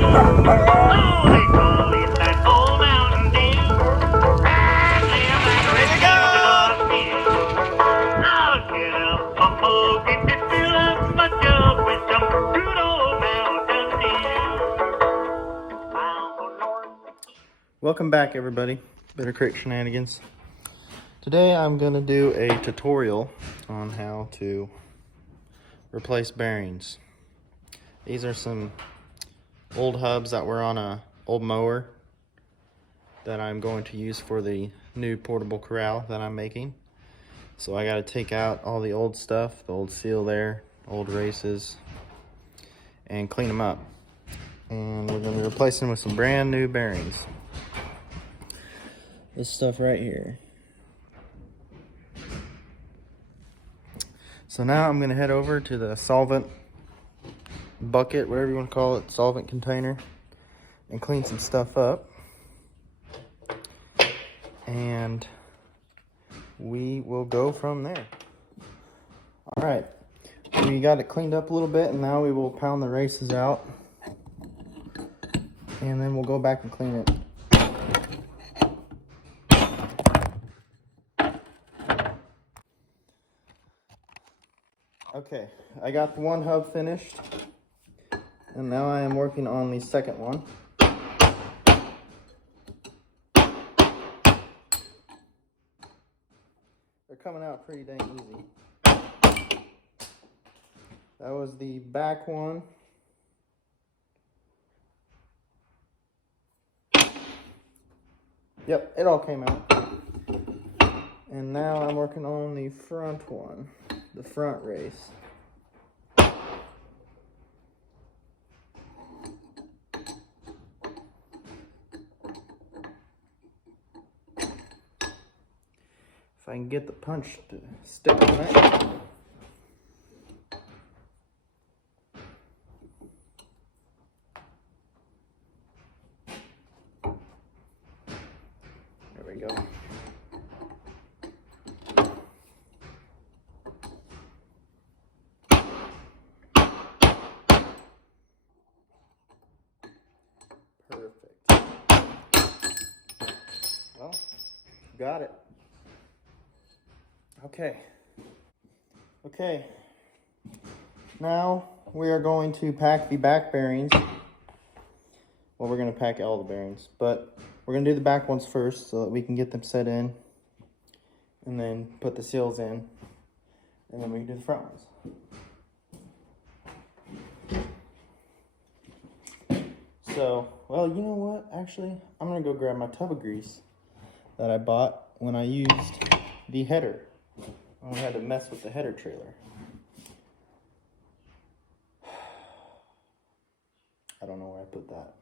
they call it that old Mountain Dew. Ready to go! I'll get up a bogey to fill up my jug with some good old Mountain Dew. Bound for north. Welcome back, everybody. Bitter Creek Shenanigans. Today I'm going to do a tutorial on how to replace bearings. These are some old hubs that were on a old mower that I'm going to use for the new portable corral that I'm making. So I got to take out all the old stuff, the old seal there, old races, and clean them up. And we're going to replace them with some brand new bearings. This stuff right here. So now I'm going to head over to the solvent bucket, whatever you want to call it, solvent container, and clean some stuff up. And we will go from there. All right, we got it cleaned up a little bit, and now we will pound the races out, and then we'll go back and clean it. Okay, I got the one hub finished, and now I am working on the second one. They're coming out pretty dang easy. That was the back one. Yep, it all came out. And now I'm working on the front one, the front race. If I can get the punch to stick on it. There we go. Perfect. Well, got it. Okay, now we are going to pack the back bearings. Well, we're going to pack all the bearings, but we're going to do the back ones first so that we can get them set in, and then put the seals in, and then we can do the front ones. So, well, you know what? Actually, I'm going to go grab my tub of grease that I bought when I used the header. When we had to mess with the header trailer. I don't know where I put that.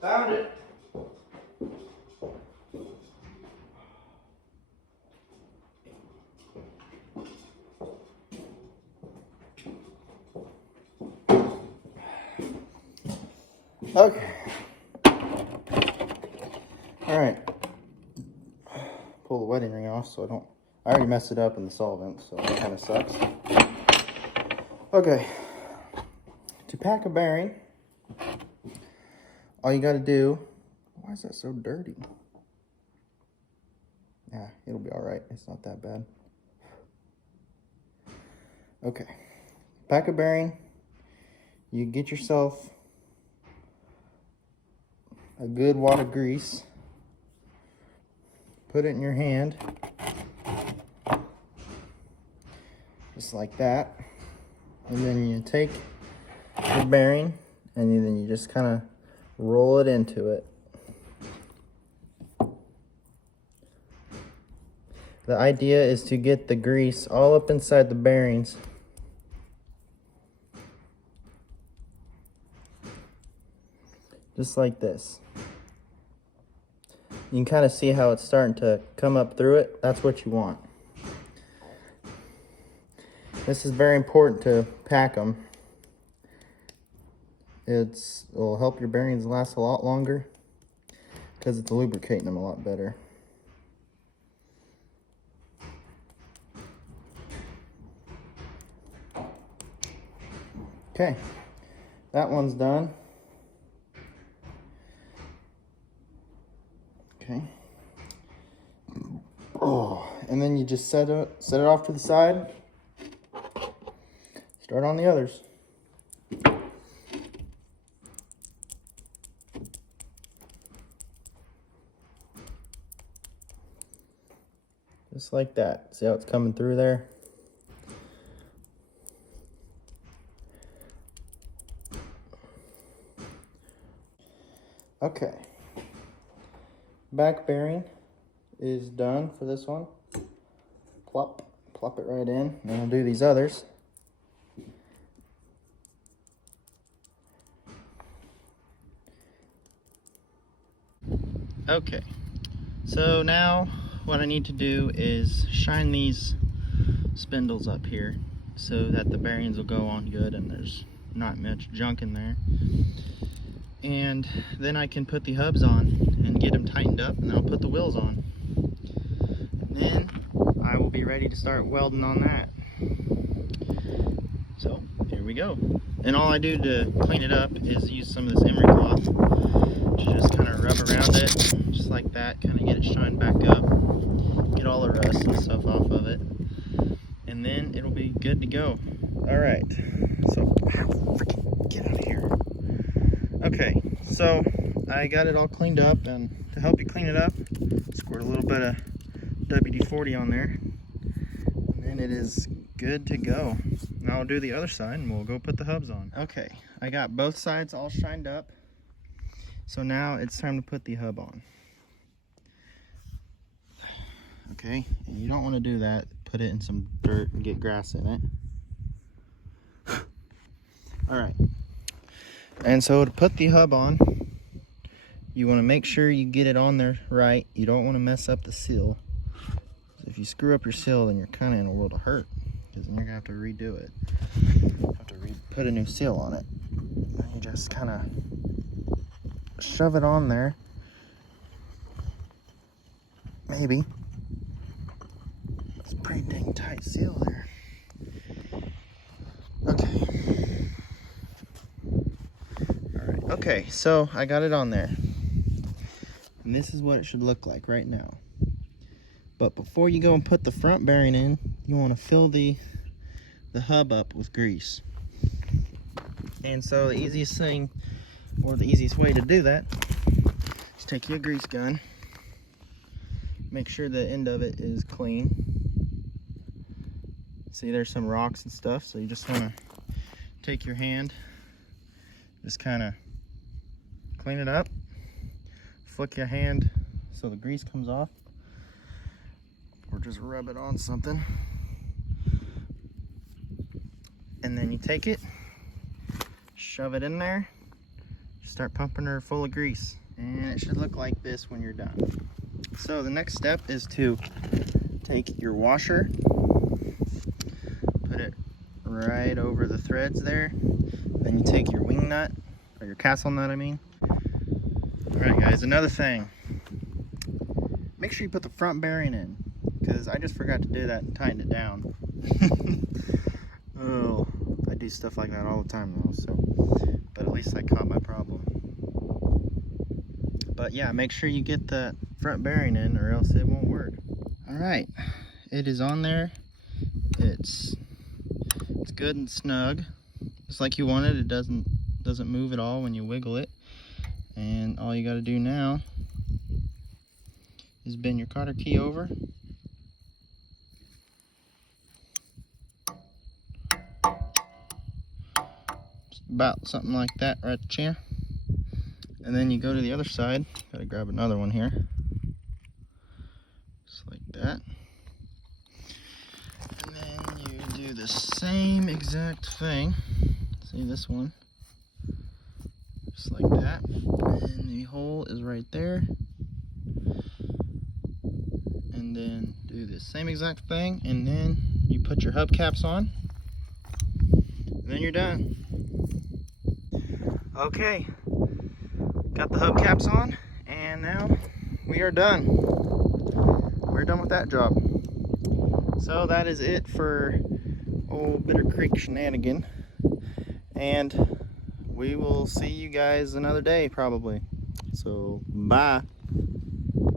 Found it. Okay. All right. Pull the wedding ring off so I already messed it up in the solvent, so that kind of sucks. Okay. To pack a bearing, all you got to do, why is that so dirty? Yeah, it'll be all right. It's not that bad. Okay. Pack a bearing. You get yourself a good wad of grease. Put it in your hand. Just like that. And then you take the bearing and then you just kind of roll it into it. The idea is to get the grease all up inside the bearings. Just like this. You can kind of see how it's starting to come up through it. That's what you want. This is very important to pack them. It will help your bearings last a lot longer because it's lubricating them a lot better. Okay, that one's done. Okay. Oh, and then you just set it off to the side. Start on the others. Just like that. See how it's coming through there? Okay. Back bearing is done for this one. Plop it right in. And I'll do these others. Okay. So now what I need to do is shine these spindles up here so that the bearings will go on good and there's not much junk in there. And then I can put the hubs on and get them tightened up, and then I'll put the wheels on. And then I will be ready to start welding on that. So here we go. And all I do to clean it up is use some of this emery cloth to just kind of rub around it, just like that, kind of get it shined back up, get all the rust and stuff off of it, and then it'll be good to go. All right, so freaking get out of here. Okay, so I got it all cleaned up, and to help you clean it up, squirt a little bit of WD-40 on there, and then it is good to go. Now I'll do the other side and we'll go put the hubs on. Okay, I got both sides all shined up, so now it's time to put the hub on. Okay, and you don't want to do that, put it in some dirt and get grass in it. Alright. And so to put the hub on, you want to make sure you get it on there right. You don't want to mess up the seal. If you screw up your seal, then you're kind of in a world of hurt, because then you're going to have to redo it. Have to put a new seal on it. And you just kind of shove it on there. Maybe. It's a pretty dang tight seal there. Okay. Okay, so I got it on there. And this is what it should look like right now. But before you go and put the front bearing in, you want to fill the hub up with grease. And so the easiest thing, or the easiest way to do that, is take your grease gun. Make sure the end of it is clean. See, there's some rocks and stuff, so you just want to take your hand, just kind of clean it up, flick your hand so the grease comes off, or just rub it on something, and then you take it, shove it in there, start pumping her full of grease, and it should look like this when you're done. So the next step is to take your washer, put it right over the threads there, then you take your wing nut, or your castle nut I mean. Alright guys, another thing, make sure you put the front bearing in, because I just forgot to do that and tighten it down. Oh, I do stuff like that all the time though, so, but at least I caught my problem. But yeah, make sure you get the front bearing in or else it won't work. Alright, it is on there. It's good and snug, just like you want it. It doesn't move at all when you wiggle it. And all you got to do now is bend your cotter key over. Just about something like that right there. And then you go to the other side. Got to grab another one here. Just like that. the same exact thing. See this one? Just like that. And the hole is right there. And then do the same exact thing, and then you put your hubcaps on, and then you're done. Okay, got the hubcaps on, and now we are done. We're done with that job. So that is it for old Bitter Creek Shenanigan, and we will see you guys another day probably. So bye.